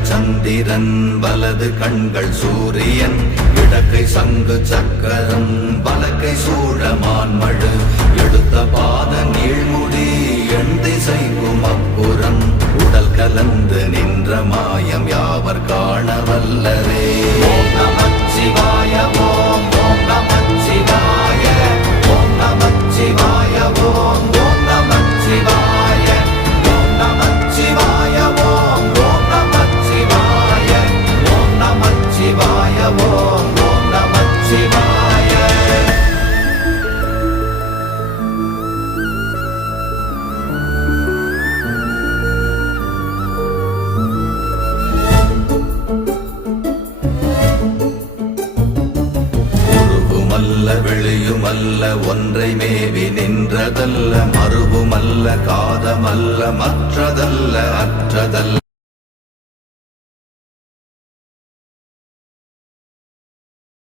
இடங்கள் சந்திரன் வலது கண்கள் சூரியன் இடக்கை சங்கு சக்கரம் வலக்கை சூழமான்மழு எடுத்த பாத நீழ்முடி எண் திசைக்கும் அப்புறம் உடல் கலந்து நின்ற மாயம் யாவர் காண வல்லரே. ஓம் நமச்சிவாய ஓம் ஓம் நமச்சிவாய ஓம் நமச்சிவாய ஓம் ஓம் நமச்சிவாய ஓம் நமச்சிவாய ஓம் ஓம் நமச்சிவாய ஓம் நமச்சிவாய ஓம் ஓம் நமச்சிவாய. வெளியுமல்ல ஒன்றை மேவி நின்றதல்ல மறுவுமல்ல காதமல்ல மற்றதல்ல அற்றதல்ல